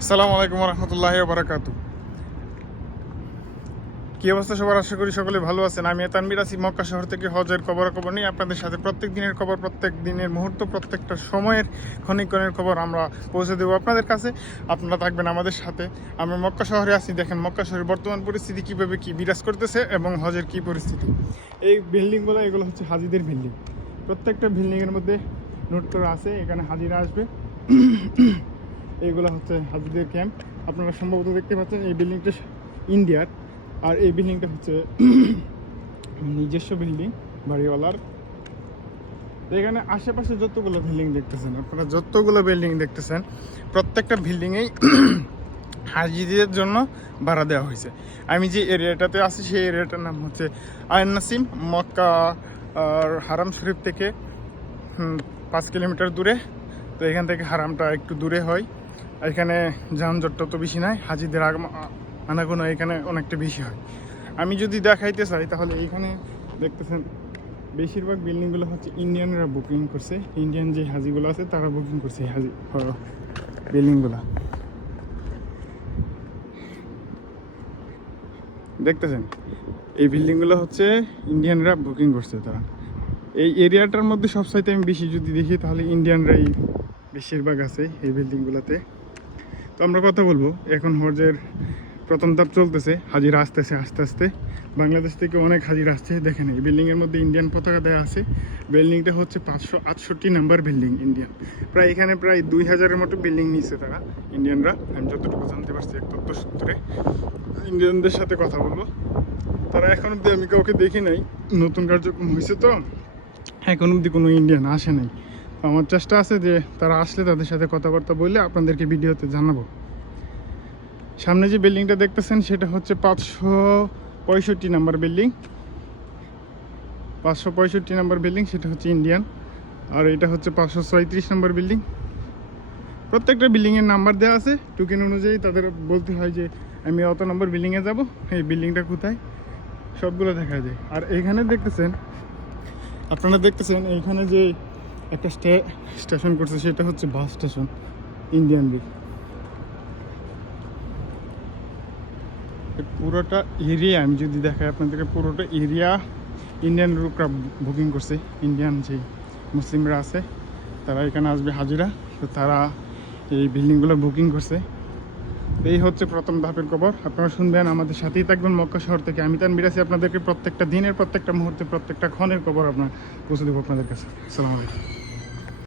আসসালামু আলাইকুম রহমতুল্লাহ বারাকাতু কি অবস্থা সবার? আশা করি সকলে ভালো আছেন। আমি তানবির আছি মক্কা শহর থেকে হজের খবর খবর নিয়ে। আপনাদের সাথে প্রত্যেক দিনের খবর, প্রত্যেক দিনের মুহূর্ত, প্রত্যেকটা সময়ের ক্ষণিক ক্ষণের খবর আমরা পৌঁছে দেবো আপনাদের কাছে। আপনারা থাকবেন আমাদের সাথে। আমরা মক্কা শহরে আছি। দেখেন, মক্কা শহরের বর্তমান পরিস্থিতি কীভাবে কী বিরাজ করতেছে এবং হজের কী পরিস্থিতি। এই বিল্ডিংগুলো, এগুলো হচ্ছে হাজিদের বিল্ডিং। প্রত্যেকটা বিল্ডিংয়ের মধ্যে নোট করা আছে, এখানে হাজিরা আসবে। এইগুলো হচ্ছে হাজিদের ক্যাম্প। আপনারা সম্ভবত দেখতে পাচ্ছেন এই বিল্ডিংটা ইন্ডিয়ার। আর এই বিল্ডিংটা হচ্ছে নিজস্ব বিল্ডিং, বাড়িওয়ালার। এখানে আশেপাশে যতগুলো বিল্ডিং দেখতেছেন, আপনারা যতগুলো বিল্ডিং দেখতেছেন, প্রত্যেকটা বিল্ডিংয়েই হাজিদের জন্য ভাড়া দেওয়া হয়েছে। আমি যে এরিয়াটাতে আছি, সেই এরিয়াটার নাম হচ্ছে আয়ন নাসিম, মক্কা আর হারাম শরীফ থেকে পাঁচ কিলোমিটার দূরে। তো এখান থেকে হারামটা একটু দূরে হয়। এখানে যানজটটা তো বেশি নাই, হাজিদের আনাগোনা এখানে অনেকটা বেশি হয়। আমি যদি দেখাইতে চাই, তাহলে এইখানে দেখতেছেন, বেশিরভাগ বিল্ডিংগুলো হচ্ছে ইন্ডিয়ানরা বুকিং করছে। ইন্ডিয়ান যে হাজিগুলো আছে, তারা বুকিং করছে হাজি বিল্ডিংগুলো। দেখতেছেন, এই বিল্ডিংগুলো হচ্ছে ইন্ডিয়ানরা বুকিং করছে তারা। এই এরিয়াটার মধ্যে সবসাইতে আমি বেশি যদি দেখি, তাহলে ইন্ডিয়ানরাই বেশিরভাগ আছে এই বিল্ডিংগুলোতে। তো আমরা কথা বলব। এখন হজের প্রথম ধাপ চলতেছে, হাজিরা আসতেছে, আস্তে আস্তে। বাংলাদেশ থেকে অনেক হাজিরা আসছে, দেখেন এই বিল্ডিংয়ের মধ্যে ইন্ডিয়ান পতাকা দেওয়া আছে। বিল্ডিংটা হচ্ছে পাঁচশো আটষট্টি নাম্বার বিল্ডিং ইন্ডিয়ান প্রায় এখানে প্রায় দুই হাজারের মতো বিল্ডিং নিয়েছে তারা ইন্ডিয়ানরা আমি যতটুকু জানতে পারছি এক তথ্য সূত্রে। ইন্ডিয়ানদের সাথে কথা বলব। তারা এখন অব্দি আমি কাউকে দেখি নাই। নতুন কার্যক্রম হয়েছে তো। এখন অব্দি কোনো ইন্ডিয়ান আসে নাই। আমার চেষ্টা আছে যে তারা আসলে তাদের সাথে কথাবার্তা বললে আপনাদেরকে ভিডিওতে জানাব। সামনে যে বিল্ডিংটা দেখতেছেন, সেটা হচ্ছে পাঁচশো পঁয়ষট্টি নাম্বার বিল্ডিং। পাঁচশো পঁয়ষট্টি নাম্বার বিল্ডিং, সেটা হচ্ছে ইন্ডিয়ান। আর এটা হচ্ছে পাঁচশো ছয়ত্রিশ নাম্বার বিল্ডিং। প্রত্যেকটা বিল্ডিংয়ের নাম্বার দেওয়া আছে। টোকেন অনুযায়ী তাদের বলতে হয় যে, আমি অত নম্বর বিল্ডিংয়ে যাব, এই বিল্ডিংটা কোথায়? সবগুলো দেখা যায়। আর এইখানে দেখতেছেন, আপনারা দেখতেছেন এইখানে যে একটা স্টে- স্টেশন করছে, সেটা হচ্ছে বাস স্টেশন, ইন্ডিয়ান বিল পুরোটা এরিয়া আমি যদি দেখাই আপনাদেরকে, পুরোটা এরিয়া ইন্ডিয়ান লোকরা বুকিং করছে ইন্ডিয়ান যে মুসলিমরা আছে, তারা এখানে আসবে হাজিরা, তো তারা এই বিল্ডিংগুলো বুকিং করছে। এই হচ্ছে প্রথম ধাপের খবর, আপনারা শুনবেন, আমাদের সাথেই থাকবেন মক্কা শহর থেকে। আমি তান বিরাসি আপনাদেরকে প্রত্যেকটা দিনের, প্রত্যেকটা মুহূর্তে, প্রত্যেকটা ক্ষণের খবর আপনার পৌঁছে দেবো আপনাদের কাছে। আসসালামু আলাইকুম।